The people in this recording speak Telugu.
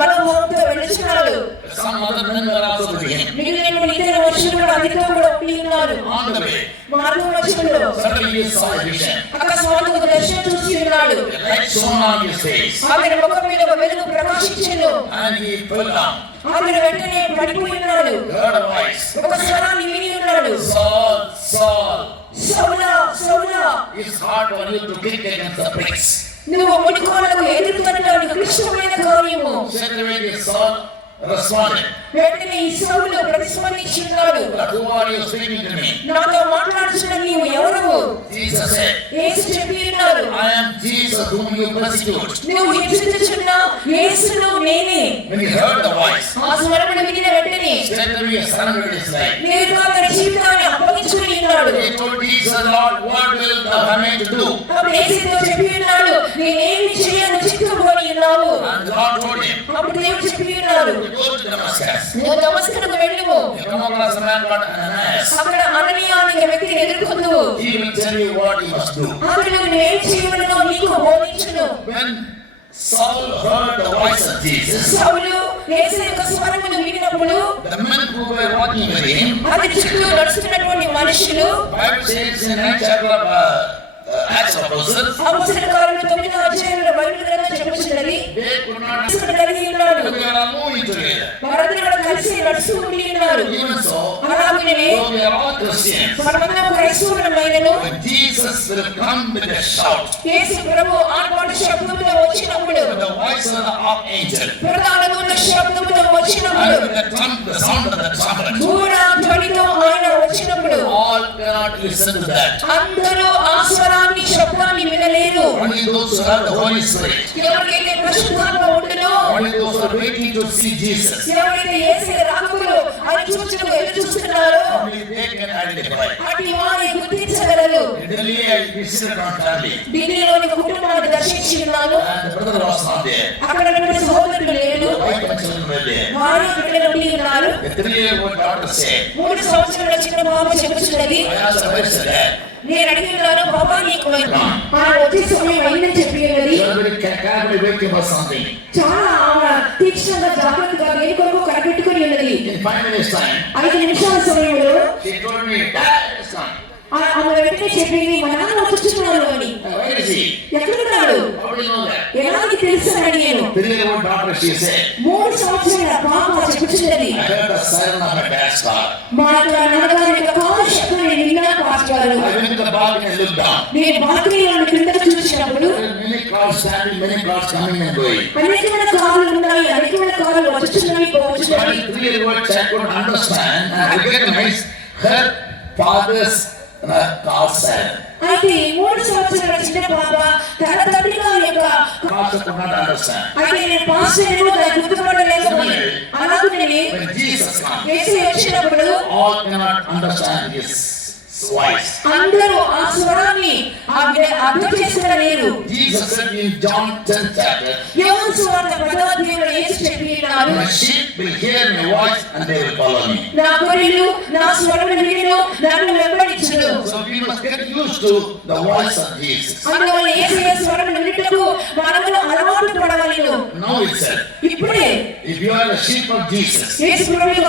మనోభావంతో వెళ్ళుచున్నాడు. Some other men were also with him. మిగిలిన ఇతర మనుషులు కూడా అతనితో కూడా ఉండి ఉన్నారు. On the way, మార్గం మధ్యలో suddenly he saw a vision. అకస్మాత్తుగా ఒక దర్శనం చూసి ఉన్నాడు. A light shone on his face, ఆయన ముఖం మీద ఒక వెలుగు ప్రకాశించెను. and he fell down. ఆయన వెంటనే పడిపోయి ఉన్నాడు. He heard a voice. ఒక స్వరాన్ని విని ఉన్నాడు. Saul, Saul. సౌలా, సౌలా, His heart was used to kick against the pricks. నువ్వు మునికోలకు ఎదురుతున్నావు, నీకు క్లిష్టమైన కార్యము. Straightway Saul responded. వెంటనే ఈ సౌలు ప్రతిస్పందించి ఉన్నాడు. Who are you speaking to me? నాతో మాట్లాడుతున్న నీవు ఎవరు? Jesus said, యేసు చెప్పి ఉన్నాడు, I am Jesus whom you persecute. నువ్వు హింసించుచున్న యేసును నేనే. When he heard the voice, ఆ స్వరమును వినిన వెంటనే straightway he surrendered his life. నేరుగా తన జీవితాన్ని అప్పగించుకుని ఉన్నాడు. He told Jesus, Lord, what will thou have me to do? అప్పుడు యేసుతో చెప్పి ఉన్నాడు, నేనేమి చేయను చిత్తముని ఉన్నావు. And God told him, అప్పుడు దేవుడు చెప్పి ఉన్నాడు, go to Damascus. నువ్వు దమస్కునకు వెళ్ళుము. You come across a man called Ananias. అక్కడ అననీయ అనే వ్యక్తిని ఎదుర్కొందువు. He will tell you what you must do. అతడు నువ్వేం చేయవలెనో నీకు బోధించును. When Saul heard the voice of Jesus, సౌలు యేసు యొక్క స్వరమును వినినప్పుడు the men who were walking with him, అతని చుట్టూ నడుస్తున్నటువంటి మనుషులు, Bible says in 9th chapter of Acts of Apostles, అపొస్తలుల 9వ అధ్యాయంలో బైబిల్ గ్రంథం చెబుతున్నది, they could not, యేసును కలిగి ఉన్నాడు. but they are all moving together. వారందరూ కూడా కలిసి నడుస్తూ ఉండి ఉన్నారు. Even so, అలాగనే though we are all Christians, మనమందరం క్రైస్తవులమైనను when Jesus will come with a shout, యేసు ప్రభు ఆర్భాట శబ్దముతో వచ్చినప్పుడు, with the voice of the archangel, ప్రధాన దూత శబ్దముతో వచ్చినప్పుడు, and with the sound of the trumpet, దూర ధ్వనితో ఆయన వచ్చినప్పుడు all cannot listen to that. అందరూ ఆ స్వరాన్ని శబ్దాన్ని వినలేరు. Only those who have the Holy Spirit, ఎవరికైతే పరిశుద్ధాత్మ ఉండునో, only those who are waiting to see Jesus, ఎవరైతే యేసు రాకములో ఆయన చూచుటకు ఎదురు చూస్తున్నారో, only they can identify. అటు వారిని గుర్తించగలరు. In Delhi, I visited one family, ఢిల్లీలోని కుటుంబాన్ని దర్శించి ఉన్నాను. and the brother was not there. అక్కడ ఉన్నటువంటి సహోదరులు లేరు. The wife and children were there. వారు బిడ్డలు ఉండి ఉన్నారు. The 3-year-old daughter said, 3 సంవత్సరాల చిన్న బాబు చెబుతున్నది, I asked her, where is the dad? నేను అడిగి ఉన్నాను, బాబా నీకు ఆయన వచ్చే సమయం అయిందని చెప్పి ఉన్నది. She was very carefully waiting for something. చాలా ఆమె తీక్షణంగా జాగ్రత్తగా దేని కొరకు కనిపెట్టుకుని ఉన్నది. In 5 minutes time, 5 నిమిషాల సమయంలో she told me, Dad is coming. ఆమె వెంటనే చెప్పింది, మా నాన్న వచ్చుచున్నాడు అని. Where is he? ఎక్కడున్నాడు? How do you know that? ఎలాంటి తెలుసు అని అడిగాను. 3-year-old daughter, she said, 3 సంవత్సరాల పాప చెప్పుచున్నది, I heard the siren of my dad's car. మా నాన్నగారి యొక్క కారు శబ్దం నేను విన్నాను pastor. I went to the balcony and looked down. నేను బాల్కనీలో కిందకు చూసినప్పుడు There were many cars standing, many cars coming and going. అనేకమైన కార్లు ఉన్నాయి, అనేకమైన కార్లు వచ్చుచున్నాయి But పోవచ్చున్నాయి. the 3-year-old child couldn't understand and recognize her father's car siren. అయితే 3 సంవత్సరాల చిన్న పాప తన తండ్రి గారి యొక్క Pastor could not understand. అయితే నేను పాస్టర్ దాన్ని గుర్తుపట్టలేకపోయాను. అలాగే When Jesus comes, యేసు వచ్చినప్పుడు all cannot understand his voice. అందరూ ఆ స్వరాన్ని అర్థం చేసుకోలేరు. Jesus said in John 10th chapter, యోహాను సువార్త 10వ అధ్యాయంలో యేసు చెప్పినారు, my sheep will hear my voice and they will follow me. నా గొర్రెలు నా స్వరమును వినును, నన్ను వెంబడించును. So we must get used to the voice of Jesus. అందువల్ల యేసు స్వరమును వినుటకు మనము అలవాటు పడవలెను. Now it said, ఇప్పుడే if you are the sheep of Jesus, యేసు ప్రభువు